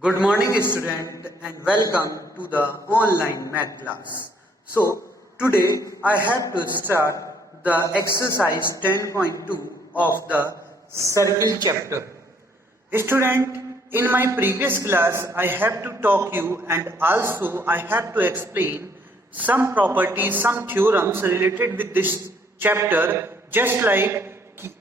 Good morning student and welcome to the online math class. So today I have to start the exercise 10.2 of the circle chapter. Student, in my previous class I have to talk you and also I have to explain some properties, some theorems related with this chapter, just like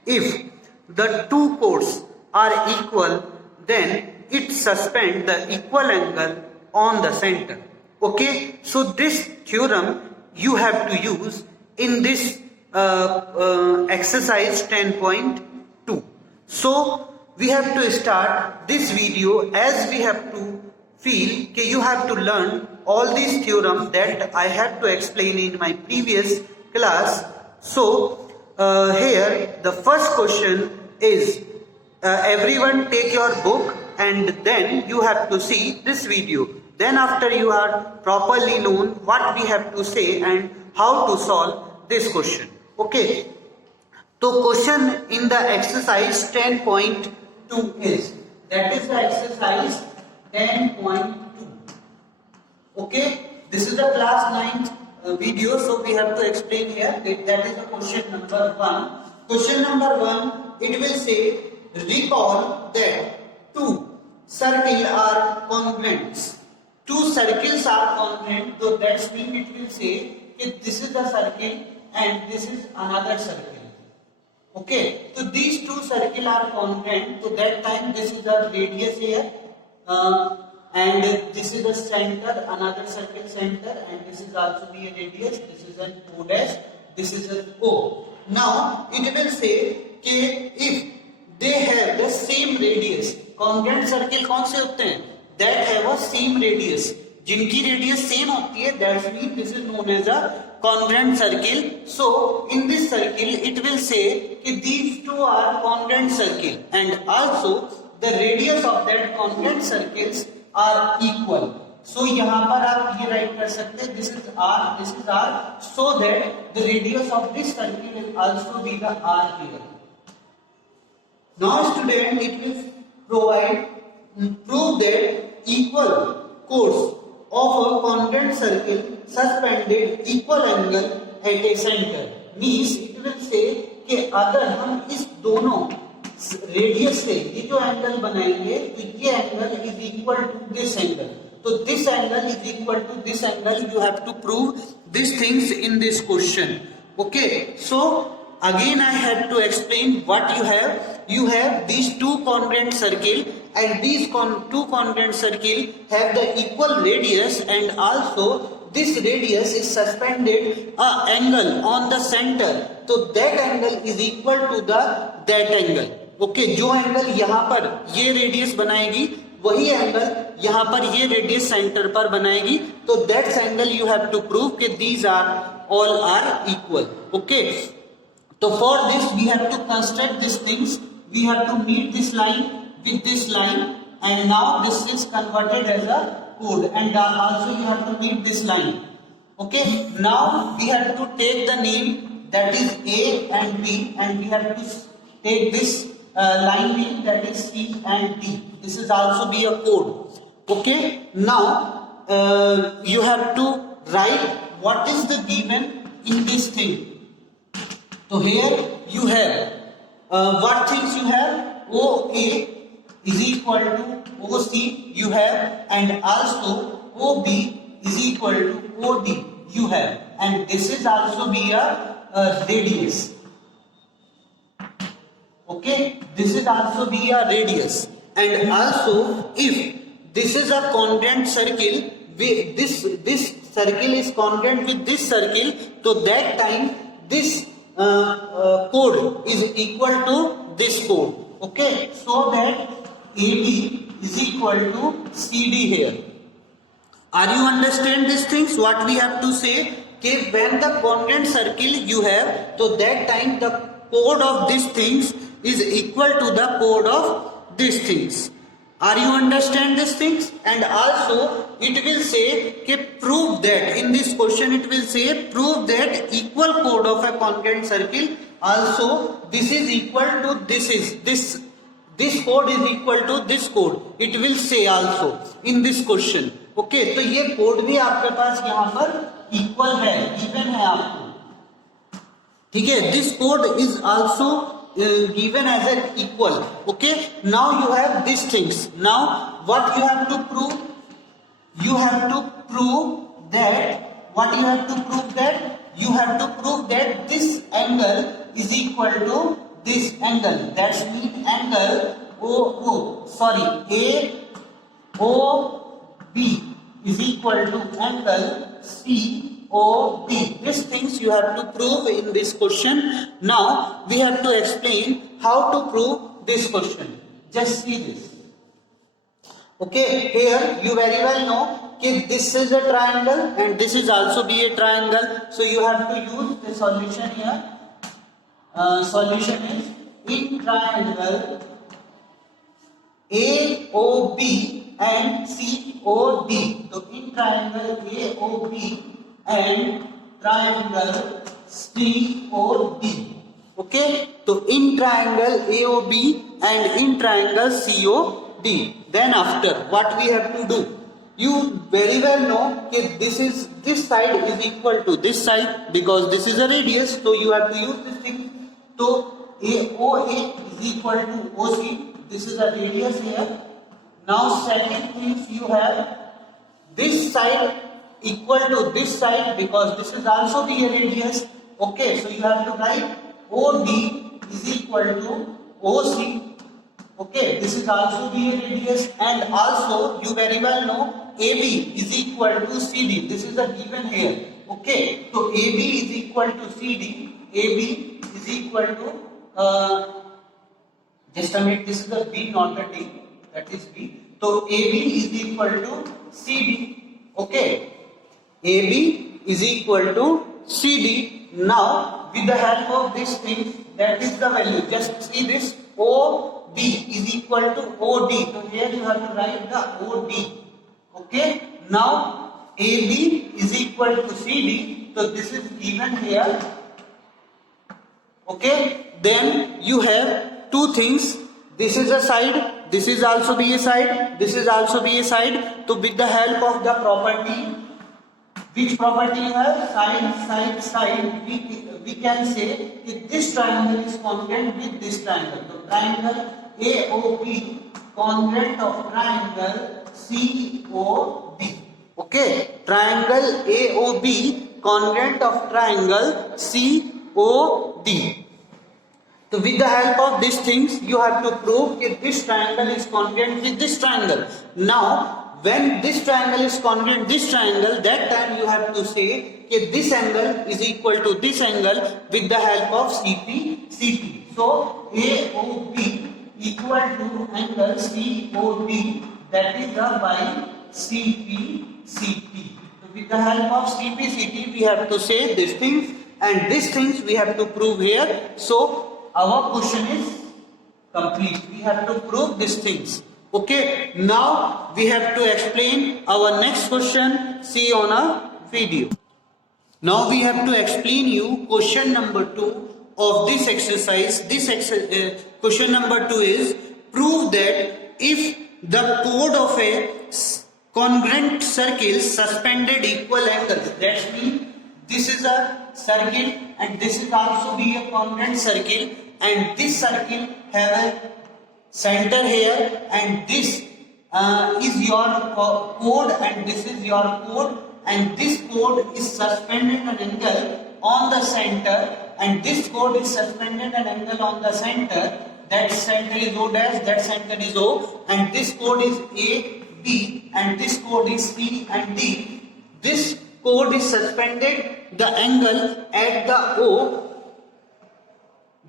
if the two chords are equal, then it suspend the equal angle on the center. Okay, so this theorem you have to use in this exercise 10.2. So we have to start this video as we have to feel that you have to learn all these theorems that I have to explain in my previous class. So here the first question is, everyone take your book and then you have to see this video. Then after you are properly known what we have to say and how to solve this question. Okay. So question in the exercise 10.2 is, that is the exercise 10.2. Okay. This is the class 9 video, so we have to explain here. That is the question number 1. Question number 1, it will say, recall that two circles are congruent. Two circles are congruent, so that means it will say that this is the circle and this is another circle. Okay, so these two circles are congruent, so that time this is the radius here and this is the center, another circle center, and this is also be a radius, this is an O dash, this is an O. Now it will say that if they have the same radius, congruent circle कौन से होते हैं? That have a same radius. जिनकी radius same होती है, that means this is known as a congruent circle. So in this circle it will say that these two are congruent circle and also the radius of that congruent circles are equal. So यहाँ पर आप ये write कर सकते हैं, this is R, this is R, so that the radius of this circle will also be the R here. Now student, it will prove that equal chords of a congruent circle suspended equal angle at a center. Means it will say कि अगर हम इस दोनों radius से ये जो angle बनाएंगे तो ये angle is equal to this angle. So this angle is equal to this angle. You have to prove these things in this question. Okay. So again I have to explain what you have. You have these two congruent circle and these two congruent circle have the equal radius and also this radius is suspended a angle on the center. So that angle is equal to that angle. Okay. जो angle यहाँ पर ये radius बनाएगी वही angle यहाँ पर ये radius centre पर बनाएगी. तो that's angle you have to prove कि these are all are equal. Okay. तो for this we have to construct this things. We have to meet this line with this line and now this is converted as a code and also you have to meet this line. Okay. Now we have to take the name that is A and B and we have to take this line name that is C and D. This is also be a code. Okay. Now you have to write what is the given in this thing. So here you have what things you have? OA is equal to OC you have and also OB is equal to OD you have, and this is also be a radius. Okay, this is also be a radius and also if this is a congruent circle, this circle is congruent with this circle, so that time this chord is equal to this chord. Okay, so that AB is equal to CD here. Are you understand these things? What we have to say? Okay, when the congruent circle you have, so that time the chord of these things is equal to the chord of these things. Are you understand these things? And also it will say कि prove that, in this question it will say prove that equal chord of a congruent circle also this is equal to this this code is equal to this code, it will say also in this question. Okay, तो ये code भी आपके पास यहाँ पर equal है, even है आपको, ठीक है. This code is also given as an equal. Okay, now you have these things. Now what you have to prove? You have to prove that, what you have to prove that? You have to prove that this angle is equal to this angle. That's mean angle AOB is equal to angle COB. These things you have to prove in this question. Now we have to explain how to prove this question. Just see this. Okay, here you very well know that this is a triangle and this is also be a triangle. So you have to use the solution here. Solution is in triangle AOB and COD. So in triangle AOB and triangle COD. Okay, so in triangle AOB and in triangle COD, then after what we have to do? You very well know that this side is equal to this side because this is a radius, so you have to use this thing. So AOA is equal to OC. This is a radius here. Now second thing, you have this side equal to this side because this is also be a radius. Okay, so you have to write OD is equal to OC. Okay, this is also be a radius, and also you very well know AB is equal to CD. This is a given here. Okay, so AB is equal to CD. AB is equal to just a minute. This is a B, not a D. That is B. So AB is equal to CD. Okay, AB is equal to CD. Now with the help of this thing, that is the value. Just see this. OB is equal to OD. So here you have to write the OD. Okay. Now AB is equal to CD. So this is given here. Okay. Then you have two things. This is a side. This is also be a side. This is also be a side. So with the help of the property, which property you have? Side. We can say that this triangle is congruent with this triangle. So triangle AOB congruent of triangle COD. Okay, triangle AOB congruent of triangle COD. So with the help of these things, you have to prove that this triangle is congruent with this triangle. Now, when this triangle is congruent this triangle, that time you have to say that this angle is equal to this angle with the help of CP. So AOB equal to angle COD, that is by CP. So with the help of CP, we have to say these things, and these things we have to prove here. So our question is complete. We have to prove these things. Okay, now we have to explain our next question. See on a video. Now we have to explain you question number 2 of this exercise. Question number 2 is prove that if the chord of a congruent circle suspended equal angles. That means this is a circle and this is also be a congruent circle, and this circle have a center here, and this is your chord and this is your chord, and this chord is suspended an angle on the center, and this chord is suspended an angle on the center. That center is O dash, that center is O, and this chord is A, B, and this chord is C and D. This chord is suspended the angle at the O.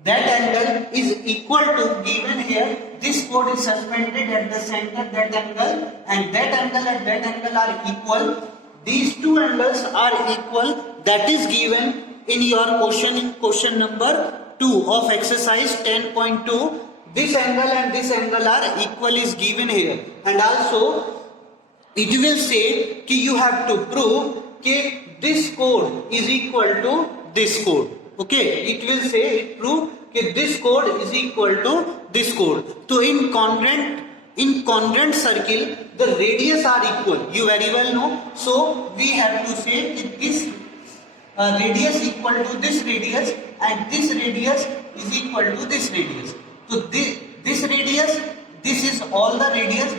That angle is equal to given here. This chord is suspended at the center, that angle, and that angle and that angle are equal. These two angles are equal. That is given in your question, in question number 2 of exercise 10.2. This angle and this angle are equal is given here, and also it will say that you have to prove that this chord is equal to this chord. Okay, it will say, prove कि this chord is equal to this chord. So in congruent circle the radius are equal, you very well know. So we have to say that this radius equal to this radius and this radius is equal to this radius. So this radius, this is all the radius,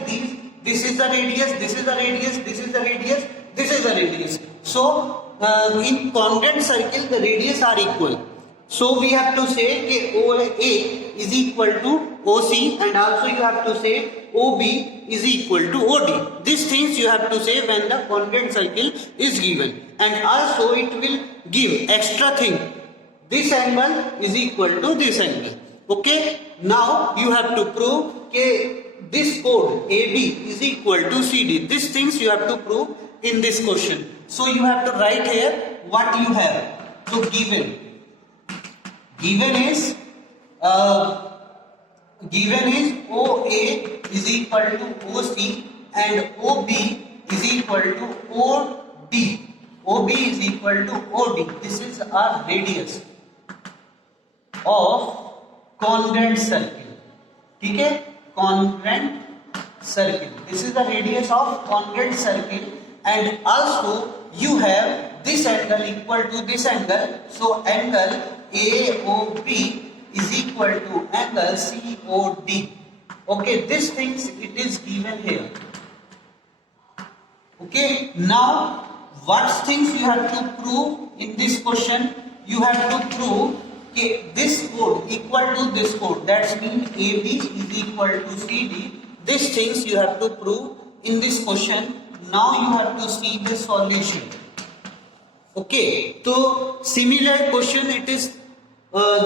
this is the radius, this is the radius, this is the radius, this is the radius. So in congruent circle the radius are equal. So we have to say that OA is equal to OC, and also you have to say OB is equal to OD. These things you have to say when the congruent circle is given. And also it will give extra thing. This angle is equal to this angle. Okay. Now you have to prove that this chord AB is equal to CD. These things you have to prove in this question. So you have to write here what you have. So given is OA is equal to OC and OB is equal to OD. OB is equal to OD. This is our radius of congruent circle. ठीक है, congruent circle. This is the radius of congruent circle, and also you have this angle equal to this angle. So angle AOB is equal to angle COD. Okay, these things it is given here. Okay, now what things you have to prove in this question? You have to prove that this chord equal to this chord. That means AB is equal to CD. These things you have to prove in this question. Now you have to see the solution. Okay, so similar question, it is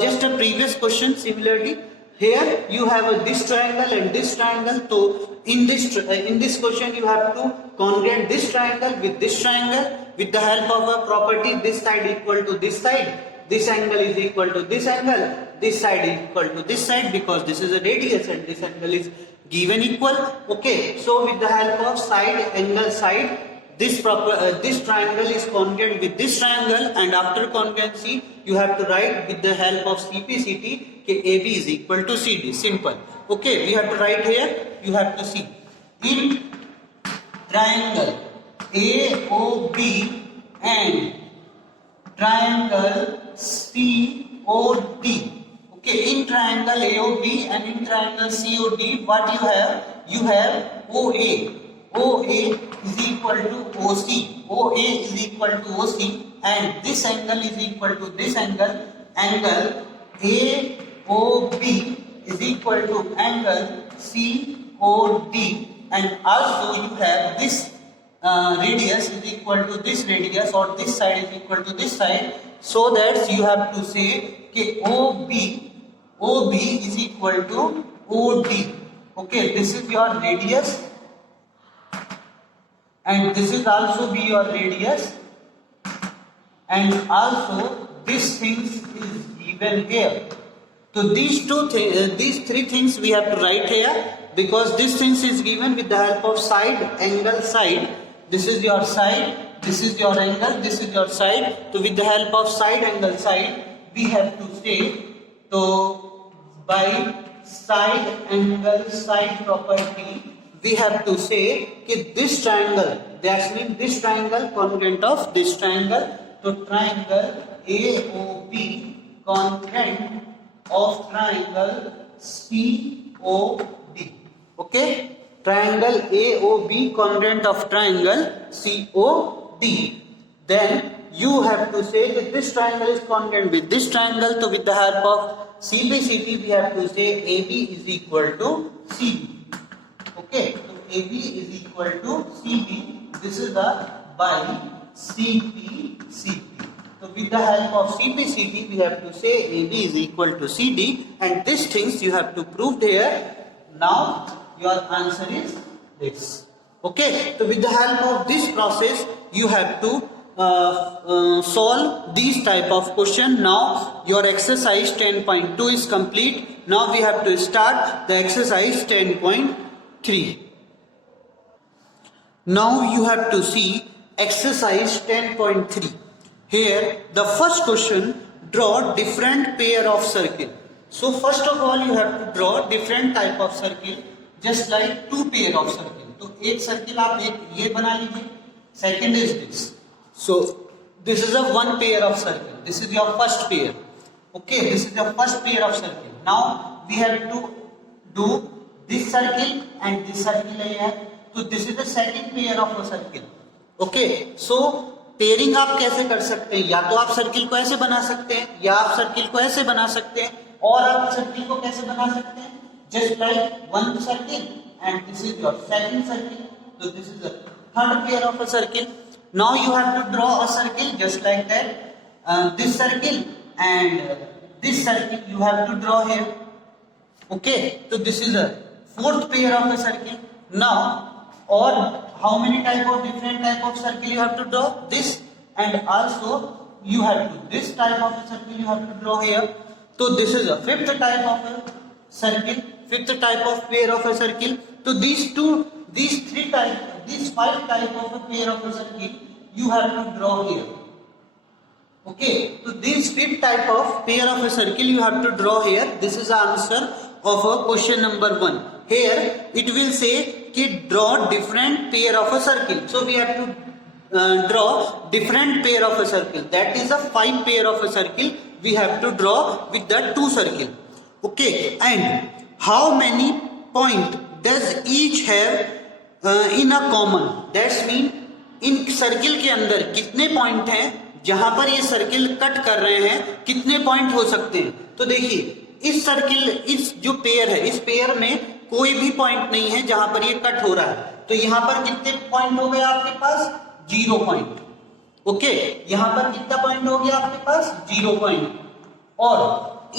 just a previous question. Similarly, here you have this triangle and this triangle. So in this question you have to congruent this triangle with this triangle with the help of a property. This side equal to this side. This angle is equal to this angle. This side is equal to this side because this is a radius and this angle is given equal. Okay, so with the help of side, angle, side, this triangle is congruent with this triangle, and after congruency you have to write with the help of CP/CT that AB is equal to CD. Simple. Okay, we have to write here. You have to see in triangle AOB and triangle COD. Okay, in triangle AOB and in triangle COD, what you have? You have OA. OA is equal to OC. OA is equal to OC, and this angle is equal to this angle. Angle AOB is equal to angle COD, and also you have this radius is equal to this radius, or this side is equal to this side. So that you have to say that OB is equal to OD. Okay, this is your radius, and this is also be your radius, and also this things is given here. So these three things we have to write here, because this things is given with the help of side, angle, side. This is your side, this is your angle, this is your side. So with the help of side, angle, side, we have to say, so by side, angle, side property, we have to say that this triangle, that means this triangle congruent of this triangle. So triangle AOB congruent of triangle COD. Okay, triangle AOB congruent of triangle COD. Then you have to say that this triangle is congruent with this triangle. So with the help of CP/CT, we have to say AB is equal to CD. Okay, so AB is equal to CD. This is the by CP/CT. So with the help of CP/CT, we have to say AB is equal to CD, and these things you have to prove here. Now your answer is this. Okay, so with the help of this process, you have to solve these type of question. Now your exercise 10.2 is complete. Now we have to start the exercise 10.3. Now you have to see exercise 10.3. Here the first question, draw different pair of circle. So first of all you have to draw different type of circle just like two pair of circle. तो एक circle आप एक ये बना लीजिए. Second is this. So this is a one pair of circle. This is your first pair. Okay, this is the first pair of circle. Now we have to do this circle and this circle here. So this is the second pair of a circle. Okay, so pairing आप कैसे कर सकते हैं? या तो आप circle को ऐसे बना सकते हैं या आप सर्किल को ऐसे बना सकते हैं. और आप सर्किल को कैसे बना सकते हैं? Just like one circle and this is your second circle. तो this is the third pair of a circle. Now you have to draw a circle just like that. This circle and this circle you have to draw here. Okay, so this is a fourth pair of a circle. Now, or how many different type of circle you have to draw? This, and also you have to this type of a circle you have to draw here. So this is a fifth type of a circle, fifth type of pair of a circle. So these five type of a pair of a circle you have to draw here. Okay, so this fifth type of pair of a circle you have to draw here. This is the answer of a question number 1. Here it will say कि draw different pair of a circle. So we have to draw different pair of a circle. That is a 5 pair of a circle we have to draw with the 2 circle. Okay, and how many point does each have in a common? That's mean in circle के अंदर कितने point हैं जहां पर ये circle cut कर रहे हैं, कितने पॉइंट हो सकते हैं. तो देखिए इस सर्किल, इस जो पेयर है, इस पेयर में कोई भी पॉइंट नहीं है जहां पर ये कट हो रहा है. तो यहां पर कितने पॉइंट हो गए आपके पास? 0 पॉइंट. ओके, यहां पर कितना पॉइंट हो गया आपके पास? 0 पॉइंट. और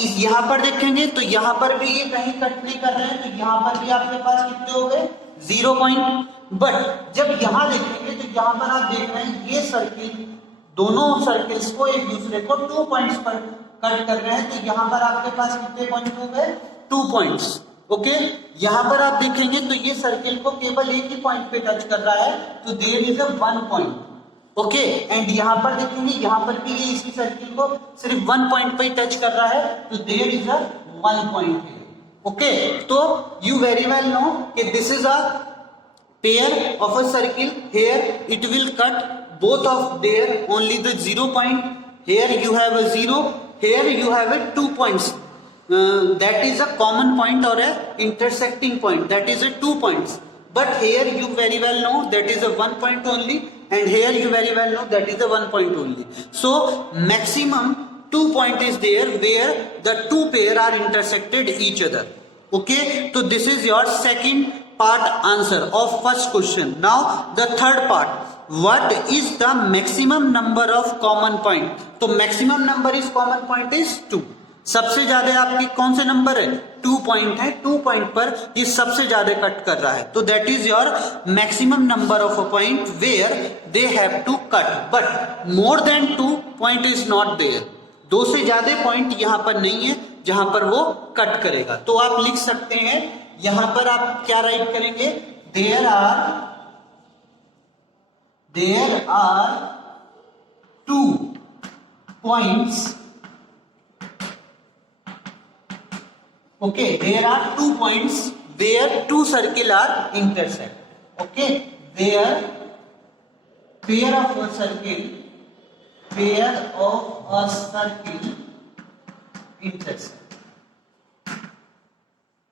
इस यहां पर देखेंगे तो यहां पर भी ये कहीं कट नहीं कर रहे हैं, तो यहां पर भी आपके पास कितने हो गए? 0 पॉइंट. बट जब यहां देखेंगे तो यहां पर आप देख रहे हैं ये सर्किल दोनों सर्किल्स को एक दूसरे को 2 पॉइंट्स पर कट कर रहे हैं. तो यहां पर आपके पास कितने पॉइंट हो गए? 2 पॉइंट्स. ओके, यहां पर आप देखेंगे तो ये सर्किल को केवल एक ही पॉइंट पे टच कर रहा है, तो there is a 1 point. Okay, and यहां पर देखेंगे यहां पर भी ये इसी सर्किल को सिर्फ 1 पॉइंट पे टच कर रहा है, तो there is a 1 point. Okay, तो यू वेरी वेल नो कि this is a pair of a circle. Here it will cut both of their only the 0 point. Here you have a 0, here you have a 2 points. That is a common point or a intersecting point. That is a 2 points. But here you very well know that is a 1 point only, and here you very well know that is a 1 point only. So maximum 2 point is there where the 2 pair are intersected each other. Okay, so this is your second part answer of first question. Now the third part, what is the maximum number of common point? तो maximum number is common point is 2. सबसे ज्यादा आपकी कौन से number है? 2 point है. 2 point पर ये सबसे ज्यादा कट कर रहा है, तो that is your maximum number of a point where they have to cut. But more than 2 point is not there. 2 से ज्यादा पॉइंट यहां पर नहीं है जहां पर वो कट करेगा. तो आप लिख सकते हैं, यहां पर आप क्या राइट करेंगे? There are 2 points. Okay, there are 2 points where 2 circle are intersect. Okay, there pair of a circle intersect.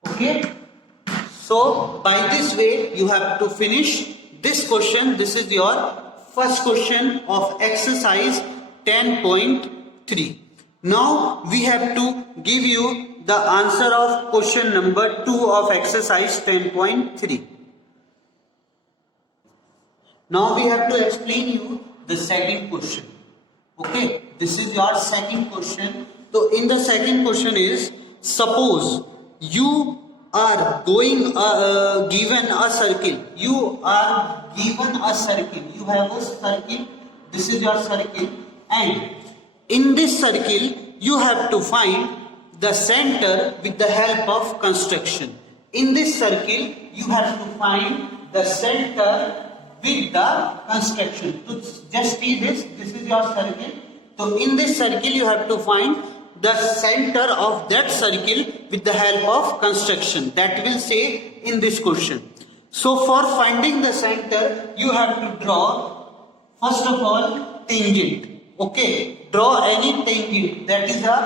Okay, so by this way you have to finish this question. This is your first question of exercise 10.3. Now we have to give you the answer of question number 2 of exercise 10.3. Now we have to explain you the second question. Okay, this is your second question. So in the second question is, suppose you are given a circle. You are given a circle. You have a circle. This is your circle, and in this circle you have to find the center with the help of construction. In this circle you have to find the center with the construction. So just see this. This is your circle. So in this circle you have to find the center of that circle with the help of construction. That will say in this question. So for finding the center, you have to draw first of all tangent. Okay, draw any tangent that is a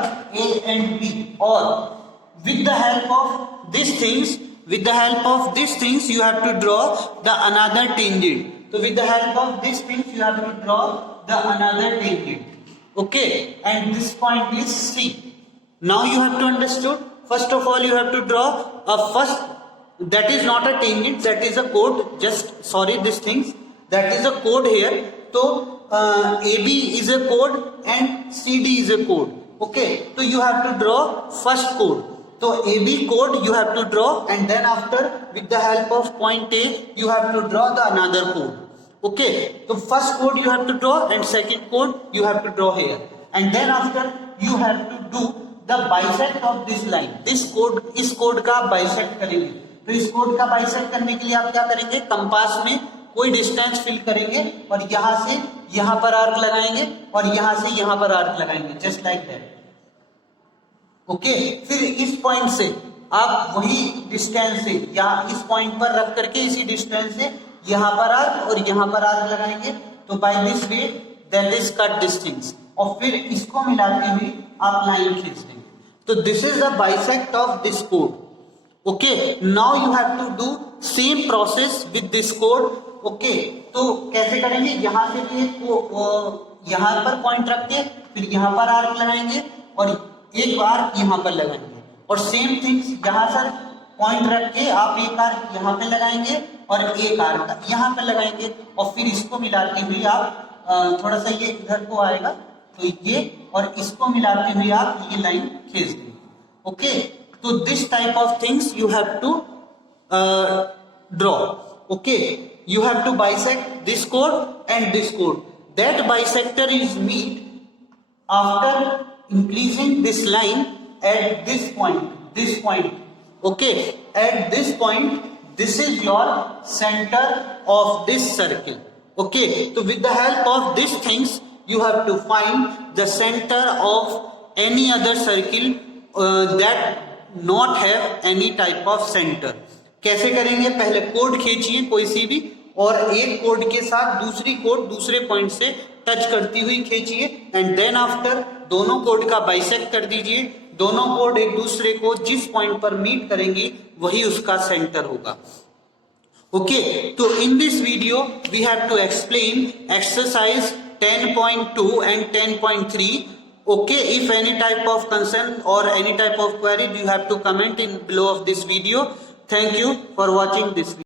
and B, or with the help of these things. With the help of these things, you have to draw the another tangent. So with the help of these things, you have to draw the another tangent. Okay, and this point is C. Now you have to understood. First of all, you have to draw a first. That is not a tangent. That is a chord. Just sorry, these things. That is a chord here. So AB is a chord and CD is a chord. Okay, so you have to draw first chord. So AB chord you have to draw, and then after with the help of point A you have to draw the another chord. Okay, so first chord you have to draw and second chord you have to draw here, and then after you have to do the bisect of this line. This chord, इस chord का bisect करेंगे. तो इस chord का bisect करने के लिए आप क्या करेंगे, कंपास में कोई डिस्टेंस फिल करेंगे और यहाँ से यहाँ पर आर्क लगाएंगे और यहाँ से यहाँ पर आर्क लगाएंगे, जस्ट लाइक दैट. ओके, फिर इस पॉइंट से आप वही डिस्टेंस से यहाँ इस पॉइंट पर रख करके इसी डिस्टेंस से यहाँ पर आर्क और यहाँ पर आर्क लगाएंगे. तो by this way that is cut distance, और फिर इसको मिलाते हुए आप लाइन खींच देंगे. तो this is the bisect of this कोड. Okay, now you have to do same process with this कोड. ओके, तो कैसे करेंगे, यहाँ से भी यहाँ पर पॉइंट रख के फिर यहाँ पर आर्क लगाएंगे और एक बार यहाँ पर लगाएंगे, और सेम थिंग्स यहाँ सर पॉइंट रख के आप एक आर्क यहाँ पे लगाएंगे और एक आर्क यहाँ पे लगाएंगे, और फिर इसको मिलाते हुए आप थोड़ा सा ये इधर को आएगा तो ये, और इसको मिलाते हुए आप ये लाइन खींच देंगे. ओके, तो this type of things you have to draw. Okay, you have to bisect this chord and this chord. That bisector is meet after increasing this line at this point. Okay, at this point, this is your center of this circle. Okay, so with the help of these things, you have to find the center of any other circle that not have any type of center. कैसे करेंगे, पहले code खींचिए कोई सी भी, और एक code के साथ दूसरी कोड दूसरे पॉइंट से टच करती हुई खींचिए, एंड देन आफ्टर दोनों कोड का बाइसेक्ट कर दीजिए. दोनों कोड एक दूसरे को जिस पॉइंट पर मीट करेंगी वही उसका सेंटर होगा. ओके, तो in this video we have to explain exercise 10.2 and 10.3. Okay, if any type of concern or any type of query, you have to comment in below of this video. Thank you for watching this video.